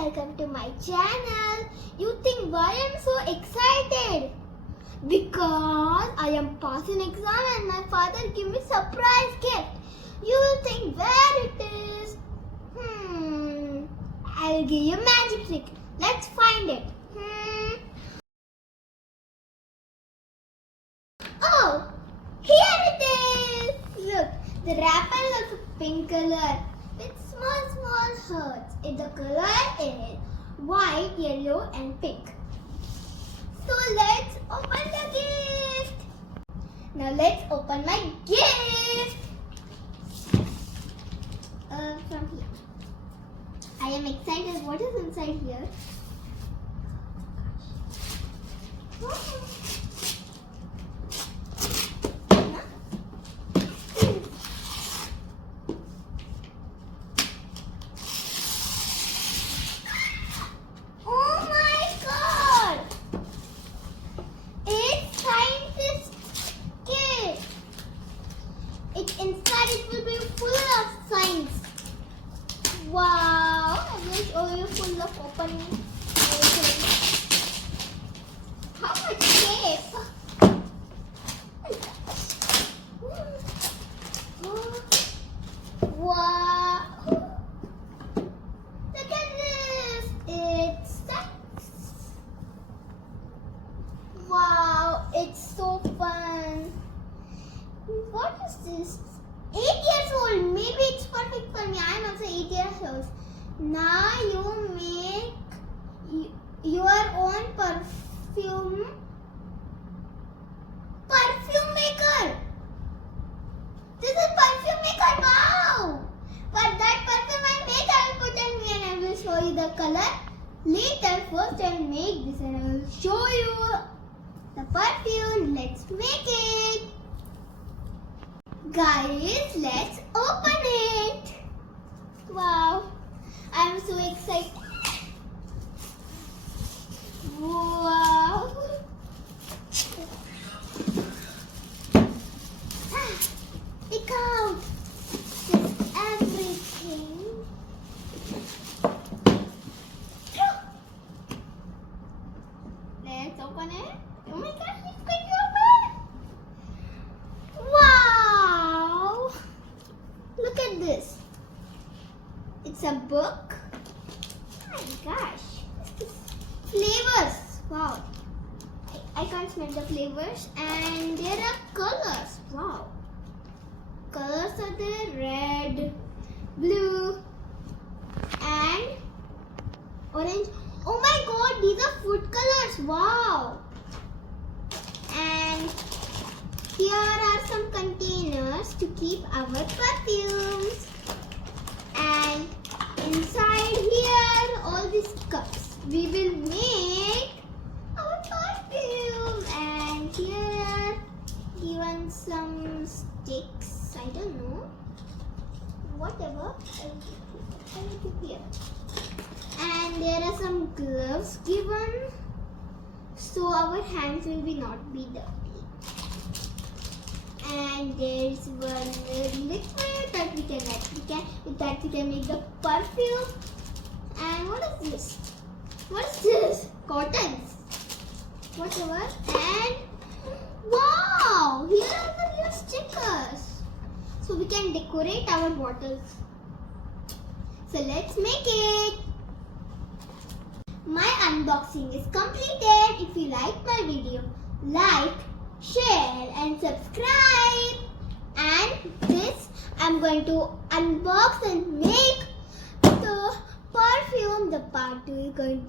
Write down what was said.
welcome to my channel. You think why I'm so excited? Because I am passing exam and my father give me surprise gift. You will think where it is. I'll give you magic trick. Let's find it. Oh, here it is. Look, the wrapper is of pink color with small hearts. The color is white, yellow and pink. So let's open the gift. Now let's open my gift. From here. I am excited. What is inside here? Inside it will be full of science. Wow! I will show you full of opening. How much tape? Wow! Look at this. It's science. Wow! It's so fun. What is this? 8 years old. Maybe it's perfect for me. I am also 8 years old. Now you make your own perfume maker. This is perfume maker. Wow! But that perfume I make, I will put on me and I will show you the color later. First I will make this and I will show you the perfume. Let's make it. Guys, let's open it. Wow, I'm so excited. Wow. Pick out just everything. Let's open it. Oh my gosh, it's going to open. Wow! Look at this. It's a book. Oh my gosh. Flavors. Wow. I can't smell the flavors. And there are colors. Wow. Colors are there. Red, blue, and orange. Oh my god, these are food colors. Wow. And here are some containers to keep our perfumes. And inside here, all these cups. We will make our perfume. And here, given some sticks. I don't know. Whatever. I will keep here. And there are some gloves given. So our hands will not be dirty. And there is one liquid that we can add. With that we can make the perfume. And what is this? What is this? Cottons. Whatever. And wow! Here are the real stickers. So we can decorate our bottles. So let's make it. My unboxing is completed. If you like my video, like, share and subscribe. And this I'm going to unbox and make the perfume. The part 2 is going